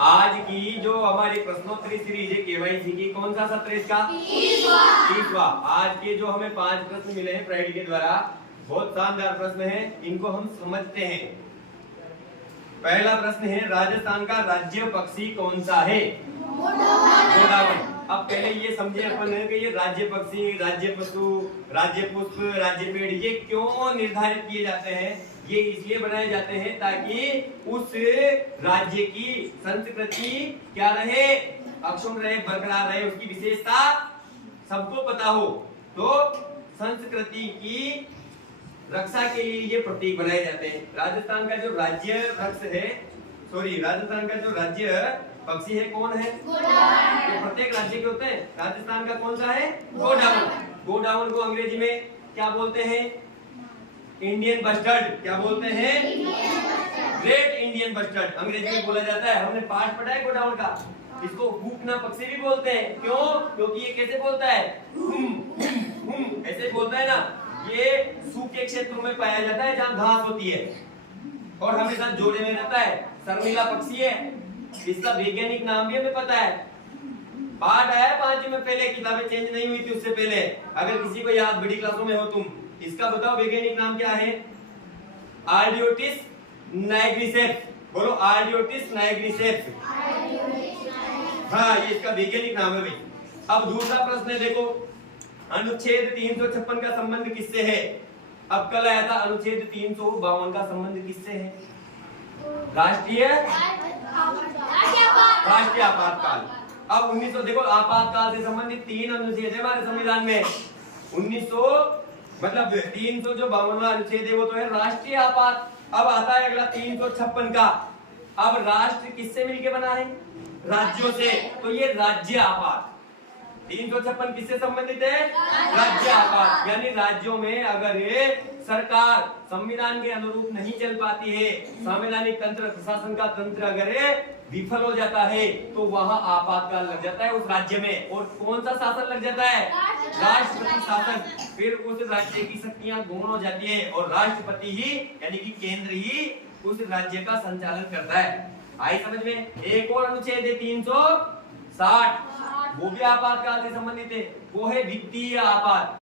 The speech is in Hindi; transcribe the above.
आज की जो हमारी प्रश्नोत्तरी सीरीज है केवाईसी की, कौन सा सत्र है इसका? 30वां। आज के जो हमें 5 प्रश्न मिले हैं फ्राइडे के द्वारा, बहुत शानदार प्रश्न है, इनको हम समझते हैं। पहला प्रश्न है, राजस्थान का राज्य पक्षी कौन सा है? गोडावण। अब पहले ये समझे अपन है कि ये राज्य पक्षी, राज्य पशु, राज्य पुष्प, राज्य पेड़ ये क्यों निर्धारित किए जाते हैं? ये इसलिए बनाए जाते हैं ताकि उस राज्य की संस्कृति क्या रहे, अक्षुण्ण रहे, बरकरार रहे, उसकी विशेषता सबको पता हो। तो संस्कृति की रक्षा के लिए ये प्रतीक बनाए जाते हैं। राजस्थान का जो राज्य वृक्ष है, राजस्थान का जो राज्य पक्षी है कौन है? गोडावण। तो प्रत्येक राज्य के होते हैं, राजस्थान का कौन सा है? गोडावण। गोडावण को अंग्रेजी में क्या बोलते हैं? Indian bustard. क्या बोलते हैं? ग्रेट इंडियन बस्टर्ड अंग्रेजी में बोला जाता है। हमने पाठ पढ़ा है गोडावण का। इसको हुकना पक्षी भी बोलते हैं। क्यों? क्योंकि ये कैसे बोलता है? ऐसे बोलता है ना। ये सूखे क्षेत्रों में पाया जाता है जहाँ घास होती है और हमेशा जोड़े में रहता है। शर्मीला पक्षी है। इसका वैज्ञानिक नाम भी हमें पता है, पाठ आया है 5 में, पहले किताबें चेंज नहीं हुई थी उससे पहले। अगर किसी को याद, बड़ी क्लासों में हो तुम, इसका बताओ वैज्ञानिक नाम क्या है? आर्डियोटिस नाइग्रिसेप्स। बोलो आर्डियोटिस नाइग्रिसेप्स। हाँ, ये इसका वैज्ञानिक नाम है भाई। अब दूसरा प्रश्न है, देखो, अनुच्छेद 356 का संबंध किससे है? अब कल आया था, अनुच्छेद 352 का संबंध किससे है? राष्ट्रीय आपातकाल। अब 1900, देखो आपातकाल से संबंधित 3 अनुच्छेद है हमारे संविधान में। 1900 मतलब 300 जो 52वां अनुच्छेद है वो तो है राष्ट्रीय आपात। अब आता है अगला 356 का। अब राष्ट्र किससे मिलके बना है? राज्यों से। तो ये राज्य आपात। 356 किससे संबंधित है? राज्य आपात। यानी राज्यों में अगर ये सरकार संविधान के अनुरूप नहीं चल पाती है, संवैधानिक तंत्र, प्रशासन का तंत्र अगर विफल हो जाता है, तो वहां आपातकाल लग जाता है उस राज्य में। और कौन सा शासन लग जाता है? राष्ट्रपति शासन। फिर उस राज्य की शक्तियां गौण हो जाती है और राष्ट्रपति ही यानी कि केंद्र ही उस राज्य का संचालन करता है। आई समझ में? एक और अनुच्छेद है 360, वो भी आपातकाल से संबंधित है, वो है वित्तीय आपात।